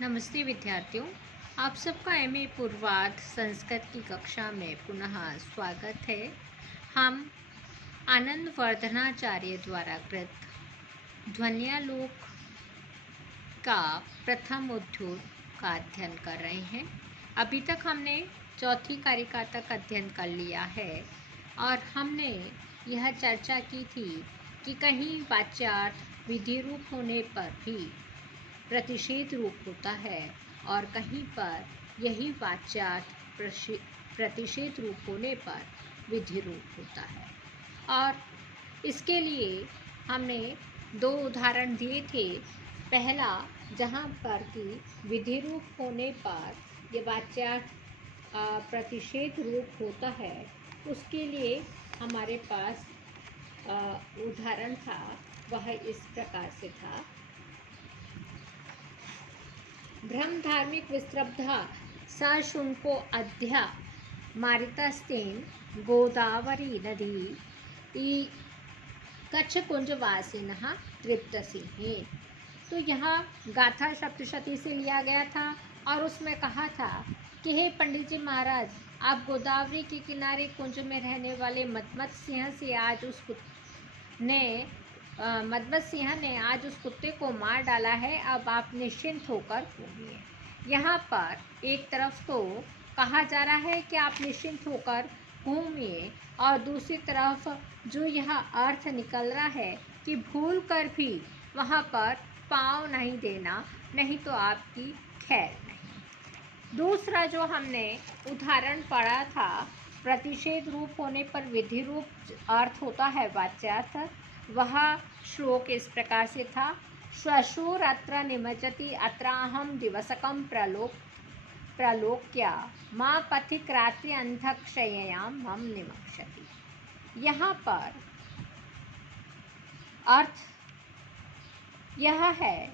नमस्ते विद्यार्थियों, आप सबका एमए पूर्वार्ध संस्कृत की कक्षा में पुनः स्वागत है। हम आनंद वर्धनाचार्य द्वारा कृत ध्वन्यालोक का प्रथम उद्योग का अध्ययन कर रहे हैं। अभी तक हमने चौथी कारिका तक अध्ययन कर लिया है और हमने यह चर्चा की थी कि कहीं वाच्यार्थ विधि रूप होने पर भी प्रतिषेध रूप होता है और कहीं पर यही वाच्यार्थ प्रतिषेध रूप होने पर विधि रूप होता है। और इसके लिए हमने दो उदाहरण दिए थे। पहला, जहाँ पर कि विधि रूप होने पर ये वाच्यार्थ प्रतिषेध रूप होता है, उसके लिए हमारे पास उदाहरण था, वह इस प्रकार से था। ब्रह्म धार्मिक विस्त्रब्धा सशुंको अध्या मारितस्तेन गोदावरी नदी कच्छ कुंजवासिनः तृप्तसिंहे। तो यहाँ गाथा सप्तशती से लिया गया था और उसमें कहा था कि हे पंडित जी महाराज, आप गोदावरी के किनारे कुंज में रहने वाले मदमत सिंह से आज मदमत सिंह ने आज उस कुत्ते को मार डाला है, अब आप निश्चिंत होकर घूमिए। यहाँ पर एक तरफ तो कहा जा रहा है कि आप निश्चिंत होकर घूमिए और दूसरी तरफ जो यह अर्थ निकल रहा है कि भूल कर भी वहाँ पर पाँव नहीं देना, नहीं तो आपकी खैर नहीं। दूसरा जो हमने उदाहरण पढ़ा था, प्रतिषेध रूप होने पर विधि रूप अर्थ होता है वाच्यार्थ, वह श्लोक इस प्रकार से था। श्वशुर अत्र निमज्जति अत्राहम दिवसकम प्रलोक्या माँ पथिक रात्रि अंधक्षययाम मम निमक्षति। यहाँ पर अर्थ यह है,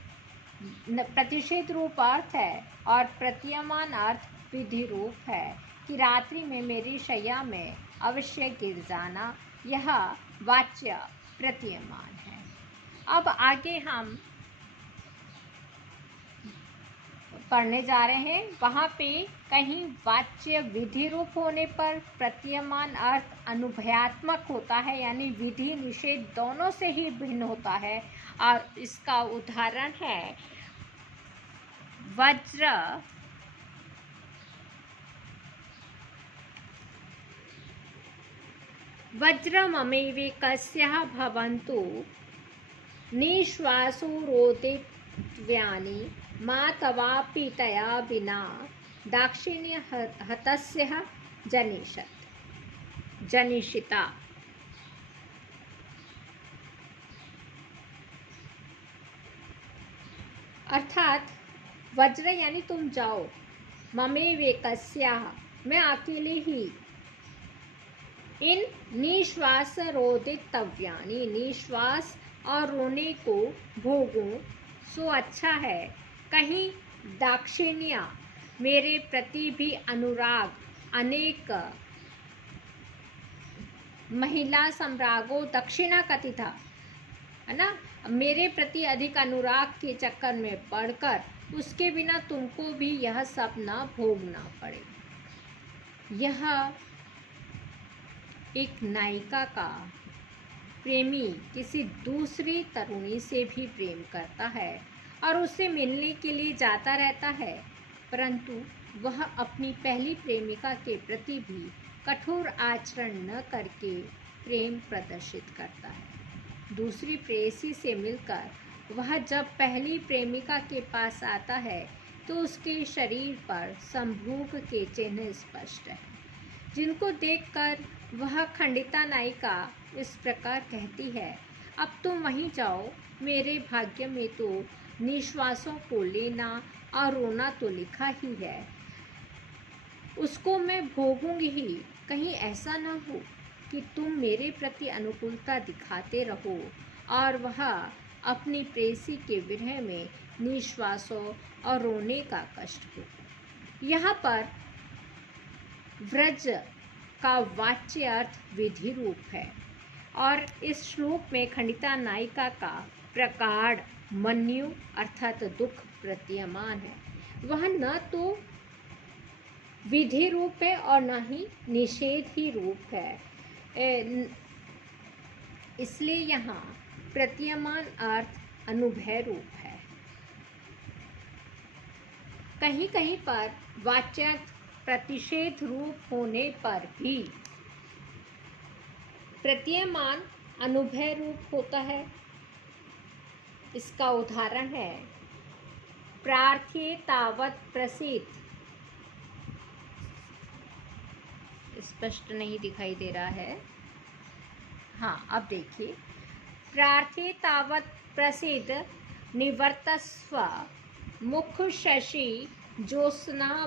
प्रतिषेध रूप अर्थ है और प्रतीयमान अर्थ विधि रूप है कि रात्रि में मेरी शैया में अवश्य गिर जाना, यह वाच्य प्रतीयमान है। अब आगे हम पढ़ने जा रहे हैं। वहाँ पे कहीं वाच्य विधि रूप होने पर प्रतीयमान अर्थ अनुभयात्मक होता है, यानी विधि निषेध दोनों से ही भिन्न होता है। और इसका उदाहरण है वज्रममेवेकस्यः भवन्तु निश्वासो रोदित्व्यानि मा तवापीतया विना दाक्षिण्य हतस्यः जनिषिता। अर्थात वज्र यानी तुम जाओ, ममेवेकस्याः मैं अकेले ही, इन निश्वास रोदितव्यानि निश्वास और रोने को भोगूं सो अच्छा है। कहीं दाक्षिण्य मेरे प्रति भी अनुराग, अनेक महिला सम्रागो दक्षिणा कथित है ना, मेरे प्रति अधिक अनुराग के चक्कर में पड़कर उसके बिना तुमको भी यह सब न भोगना पड़े। यह एक नायिका का प्रेमी किसी दूसरी तरुणी से भी प्रेम करता है और उससे मिलने के लिए जाता रहता है, परंतु वह अपनी पहली प्रेमिका के प्रति भी कठोर आचरण न करके प्रेम प्रदर्शित करता है। दूसरी प्रेयसी से मिलकर वह जब पहली प्रेमिका के पास आता है तो उसके शरीर पर संभोग के चिन्ह स्पष्ट है, जिनको देखकर वह खंडिता नायिका इस प्रकार कहती है, अब तुम वहीं जाओ, मेरे भाग्य में तो निश्वासों को लेना और रोना तो लिखा ही है, उसको मैं भोगूंगी ही। कहीं ऐसा न हो कि तुम मेरे प्रति अनुकूलता दिखाते रहो और वह अपनी प्रेयसी के विरह में निश्वासों और रोने का कष्ट हो। यहाँ पर व्रज का वाच्य अर्थ विधि रूप है और इस श्लोक में खंडिता नायिका का प्रकार मन्यु अर्थात दुख प्रतीयमान है। वह न तो विधि रूप है और न ही निषेध ही रूप है। इसलिए यहाँ प्रतीयमान अर्थ अनुभय रूप है। कहीं कहीं पर वाच्यार्थ प्रतिषेध रूप होने पर भी प्रतीयमान अनुभय रूप होता है। इसका उदाहरण है प्रार्थ्ये तावत् प्रसीद। स्पष्ट नहीं दिखाई दे रहा है। हाँ, अब देखिए, प्रार्थ्ये तावत् प्रसीद निवर्तस्व मुख शशि ज्योत्स्ना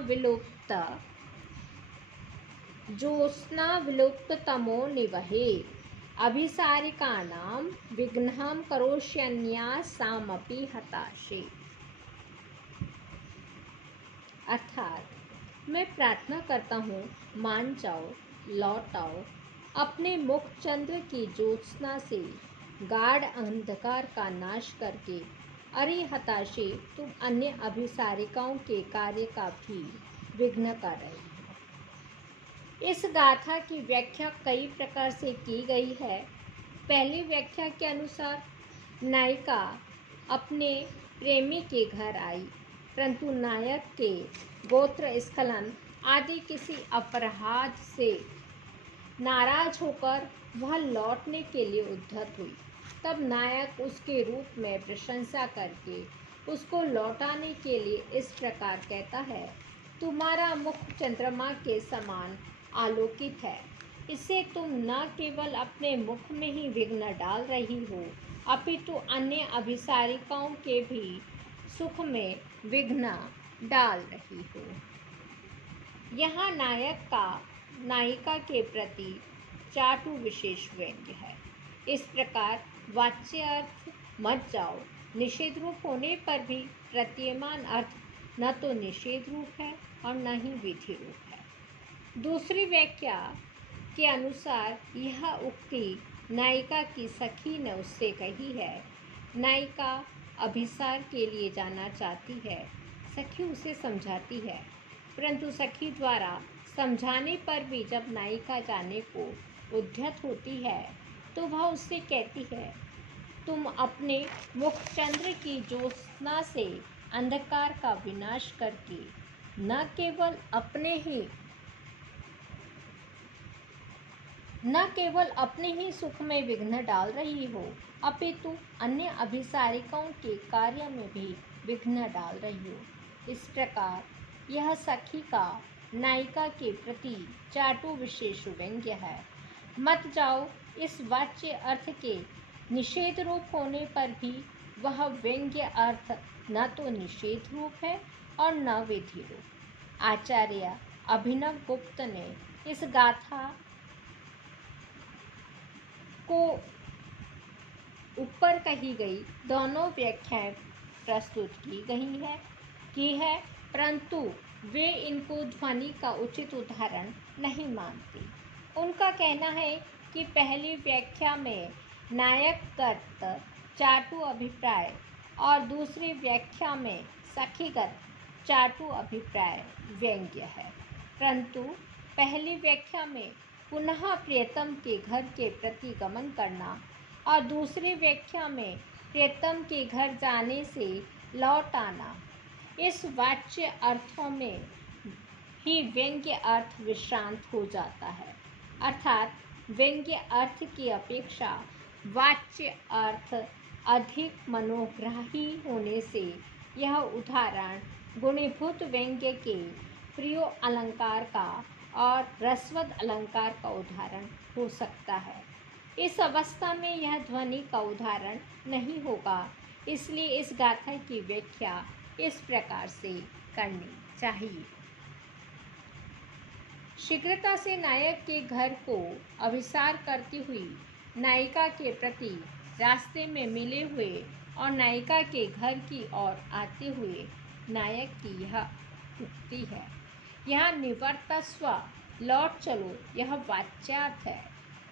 विलुप्त तमो निवहे अभिसारिकाणां विघ्नं करोष्यन्यासामपि हताशे। अर्थात मैं प्रार्थना करता हूँ, मान जाओ, लौट आओ, अपने मुख चंद्र की ज्योत्सना से गाढ़ अंधकार का नाश करके। अरे हताशे, तुम अन्य अभिसारिकाओं के कार्य का भी विघ्न कर रहे हो। इस गाथा की व्याख्या कई प्रकार से की गई है। पहली व्याख्या के अनुसार नायिका अपने प्रेमी के घर आई, परंतु नायक के गोत्र स्खलन आदि किसी अपराध से नाराज होकर वह लौटने के लिए उद्यत हुई। तब नायक उसके रूप में प्रशंसा करके उसको लौटाने के लिए इस प्रकार कहता है, तुम्हारा मुख चंद्रमा के समान आलोकित है। इससे तुम न केवल अपने मुख में ही विघ्न डाल रही हो, अपितु अन्य अभिसारिकाओं के भी सुख में विघ्न डाल रही हो। यहाँ नायक का नायिका के प्रति चाटु विशेष व्यंग्य है। इस प्रकार वाच्य अर्थ मत जाओ निषेध रूप होने पर भी प्रतीयमान अर्थ न तो निषेध रूप है और न ही विधि रूप है। दूसरी व्याख्या के अनुसार यह उक्ति नायिका की सखी ने उससे कही है। नायिका अभिसार के लिए जाना चाहती है। सखी उसे समझाती है, परंतु सखी द्वारा समझाने पर भी जब नायिका जाने को उद्यत होती है तो वह उससे कहती है, तुम अपने मुख चंद्र की ज्योत्सना से अंधकार का विनाश करके न केवल अपने ही सुख में विघ्न डाल रही हो, अपितु अन्य अभिसारिकाओं के कार्य में भी विघ्न डाल रही हो। इस प्रकार यह सखी का नायिका के प्रति चाटु विशेष व्यंग्य है। मत जाओ इस वाच्य अर्थ के निषेध रूप होने पर भी वह व्यंग्य अर्थ न तो निषेध रूप है और न विधि रूप। आचार्य अभिनव गुप्त ने इस गाथा को ऊपर कही गई दोनों व्याख्याएं प्रस्तुत की है, परंतु वे इनको ध्वनि का उचित उदाहरण नहीं मानते। उनका कहना है कि पहली व्याख्या में नायकगत चाटु अभिप्राय और दूसरी व्याख्या में सखीगत चाटु अभिप्राय व्यंग्य है, परंतु पहली व्याख्या में पुनः प्रियतम के घर के प्रति गमन करना और दूसरी व्याख्या में प्रियतम के घर जाने से लौट आना, इस वाच्य अर्थों में ही व्यंग्य अर्थ विश्रांत हो जाता है। अर्थात व्यंग्य अर्थ की अपेक्षा वाच्य अर्थ अधिक मनोग्राही होने से यह उदाहरण गुणीभूत व्यंग्य के प्रियो अलंकार का और रसवद अलंकार का उदाहरण हो सकता है। इस अवस्था में यह ध्वनि का उदाहरण नहीं होगा। इसलिए इस गाथा की व्याख्या इस प्रकार से करनी चाहिए। शीघ्रता से नायक के घर को अभिसार करती हुई नायिका के प्रति रास्ते में मिले हुए और नायिका के घर की ओर आते हुए नायक की यह उक्ति है। यहाँ निवर्तस्व लौट चलो यह वाच्यार्थ है,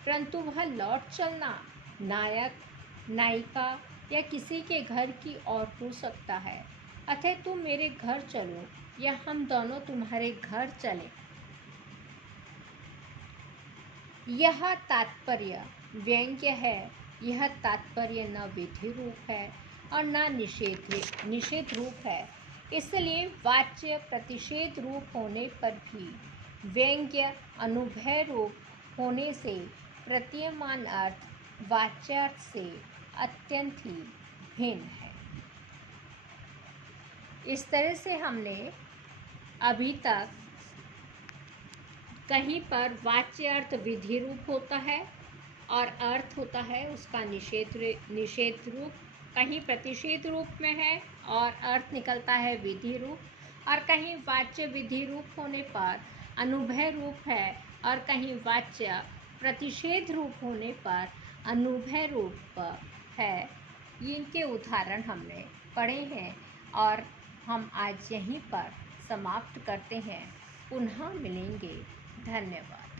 परंतु वह लौट चलना नायक, नायिका या किसी के घर की ओर हो सकता है। अतः तुम मेरे घर चलो या हम दोनों तुम्हारे घर चलें। यह तात्पर्य व्यंग्य है। यह तात्पर्य न विधि रूप है और न निषेध रूप है। इसलिए वाच्य प्रतिषेध रूप होने पर भी व्यंग्य अनुभय रूप होने से प्रतीयमान अर्थ वाच्यार्थ से अत्यंत ही भिन्न है। इस तरह से हमने अभी तक कहीं पर वाच्य अर्थ विधि रूप होता है और अर्थ होता है उसका निषेध रूप, कहीं प्रतिषेध रूप में है और अर्थ निकलता है विधि रूप, और कहीं वाच्य विधि रूप होने पर अनुभय रूप है और कहीं वाच्य प्रतिषेध रूप होने पर अनुभय रूप है। इनके उदाहरण हमने पढ़े हैं और हम आज यहीं पर समाप्त करते हैं। पुनः मिलेंगे। धन्यवाद।